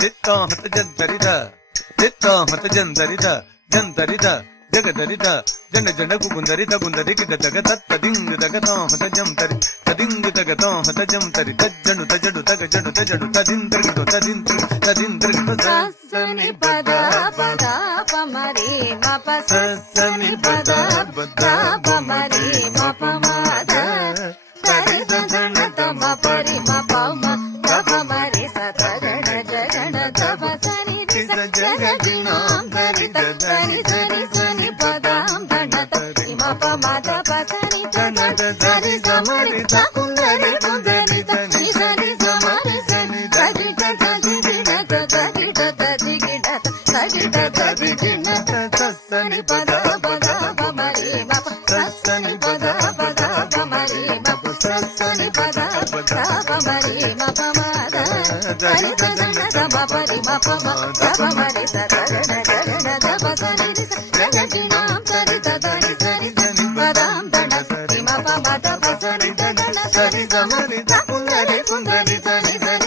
ದಿತ್ತ ಹತ ಜಂತರಿದ ದಿತ್ತ ಹತ ಜಂತರಿದ ಜಂತರಿದ ಜಗದರಿದ ಜನ ಜನ ಗುಂದರಿದ ಗುಂದರಿ ಗಿಡ ತಗ ತತ್ತ ದಿಂಗ್ ತಗ ಹತ ಜಂತರಿ ತದಿಂಗ್ ತಗ ಹತ ಜಂತರಿ ತಜ್ಜನು ತಜಡು ತಗ ಜಡು ತಜಡು ತದಿಂದ್ರಗಿದು ತದಿಂದ್ರಗಿದು ಸನಿ ಪದ ಪದ ಪಮರಿ ಮಪ ಸನಿ ಪದ ಪದ ಪಮರಿ ಮಪ ಮಾದ ಸರಿ ಸದನ ತಮ ಪರಿ ಮಪ ಮಪ ಮರಿ ಸದನ ಜಗಣ ತಮ ಸನಿ ಜಗದಿನಾಂ ಸರಿ ಸರಿ ಸರಿ ಸನಿ ಪದಾಂ ಧನತ ಮಪ ಮದ ಪಸನಿ ತನ ಸರಿ ಸಮರಿ ಕುಂದರಿ ಕುಂದರಿ ಸರಿ ಸರಿ ಸಮರಿ ಸನಿ ತಗಿಟ ತಗಿಟ ತಗಿಟ ತಗಿಟ ತಗಿಟ ತಗಿಟ ಸನಿ ಪದ ಪದ ಪಮರಿ ಮಪ ಸನಿ ಪದ ಪದ ಪಮರಿ ಮಪ ಸನಿ ಪದ ಪದ ಪಮರಿ ಮಪ ಮದ ಸರಿ ಸದನ ತಮ ಪರಿ ಮಪ ಮಪ ಮರಿ ಸದನ ಜಗಣ ತಪ ಸರಿ ಜಗಜಿನಾಂ ಸರಿ ಸದನಿ ಸರಿ ಸನಿ ಪದಾಂ ಧನ ಸರಿ ಮಪ ಮದ ಪಸರಿ ತದನ ಸರಿ ಸಮರಿ ಕುಂದರಿ ಕುಂದರಿ ಸರಿ ಸರಿ